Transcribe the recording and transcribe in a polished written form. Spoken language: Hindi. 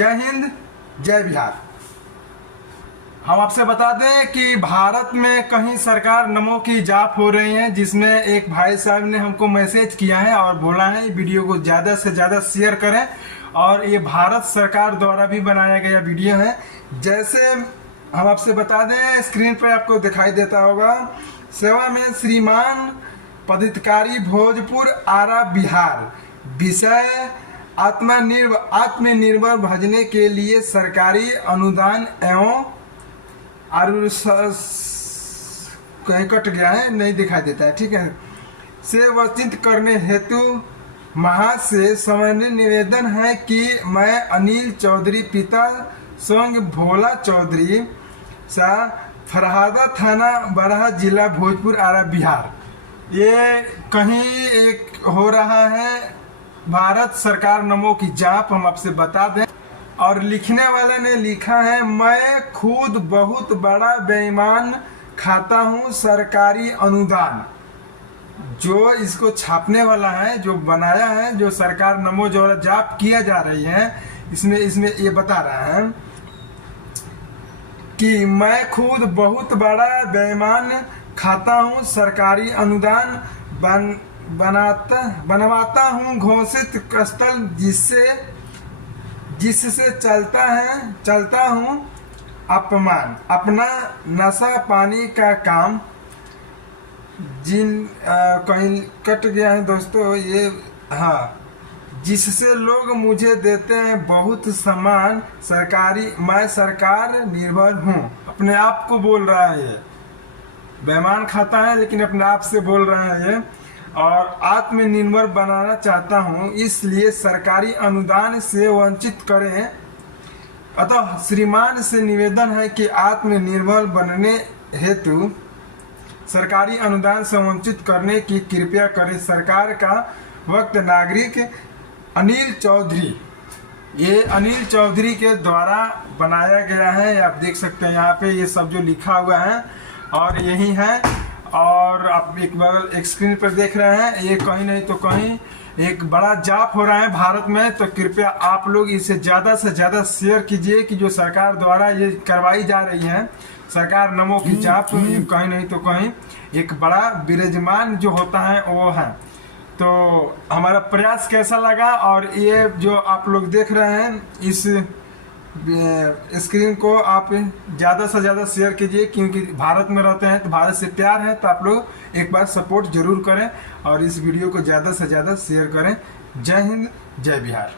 जय हिंद, जय बिहार। हम आपसे बता दें कि भारत में कहीं सरकार नमो की जाप हो रही है, जिसमें एक भाई साहब ने हमको मैसेज किया है और बोला है वीडियो को ज़्यादा से ज़्यादा शेयर करें। और ये भारत सरकार द्वारा भी बनाया गया वीडियो है। जैसे हम आपसे बता दें, स्क्रीन पर आपको दिखाई देता होगा, सेवा में श्रीमान पदाधिकारी भोजपुर आरा बिहार, विषय आत्मनिर्भर भजने के लिए सरकारी अनुदान एवं कहीं कट गया है, नहीं दिखाई देता है, ठीक है, से वंचित करने हेतु महा से सामान्य निवेदन है कि मैं अनिल चौधरी पिता संग भोला चौधरी सा फरहादा थाना बरहा जिला भोजपुर आरा बिहार। ये कहीं एक हो रहा है भारत सरकार नमो की जाप, हम आपसे बता दें। और लिखने वाले ने लिखा है, मैं खुद बहुत बड़ा बेईमान खाता हूँ सरकारी अनुदान। जो इसको छापने वाला है, जो बनाया है, जो सरकार नमो जो जाप किया जा रही है, इसमें ये बता रहा है कि मैं खुद बहुत बड़ा बेईमान खाता हूँ सरकारी अनुदान बनवाता हूँ घोषित स्थल, जिससे चलता हूँ अपमान अपना नशा पानी का काम। कहीं कट गया है दोस्तों ये, हाँ, जिससे लोग मुझे देते हैं बहुत सम्मान सरकारी, मैं सरकार निर्भर हूँ। अपने आप को बोल रहा है ये, बेईमान खाता है लेकिन अपने आप से बोल रहा है ये। और आत्मनिर्भर बनाना चाहता हूँ, इसलिए सरकारी अनुदान से वंचित करें। अतः श्रीमान से निवेदन है कि आत्मनिर्भर बनने हेतु सरकारी अनुदान से वंचित करने की कृपया करें। सरकार का वक्त नागरिक अनिल चौधरी, ये अनिल चौधरी के द्वारा बनाया गया है। आप देख सकते हैं यहाँ पे ये सब जो लिखा हुआ है और यही है। और आप एक स्क्रीन पर देख रहे हैं, ये कहीं नहीं तो कहीं एक बड़ा जाप हो रहा है भारत में। तो कृपया आप लोग इसे ज़्यादा से ज़्यादा शेयर कीजिए कि जो सरकार द्वारा ये करवाई जा रही है सरकार नमो की जाप, कहीं नहीं तो कहीं एक बड़ा विराजमान जो होता है वो है। तो हमारा प्रयास कैसा लगा, और ये जो आप लोग देख रहे हैं इस स्क्रीन को आप ज़्यादा से ज़्यादा शेयर कीजिए, क्योंकि भारत में रहते हैं तो भारत से प्यार है। तो आप लोग एक बार सपोर्ट जरूर करें और इस वीडियो को ज़्यादा से ज़्यादा शेयर करें। जय हिंद, जय बिहार।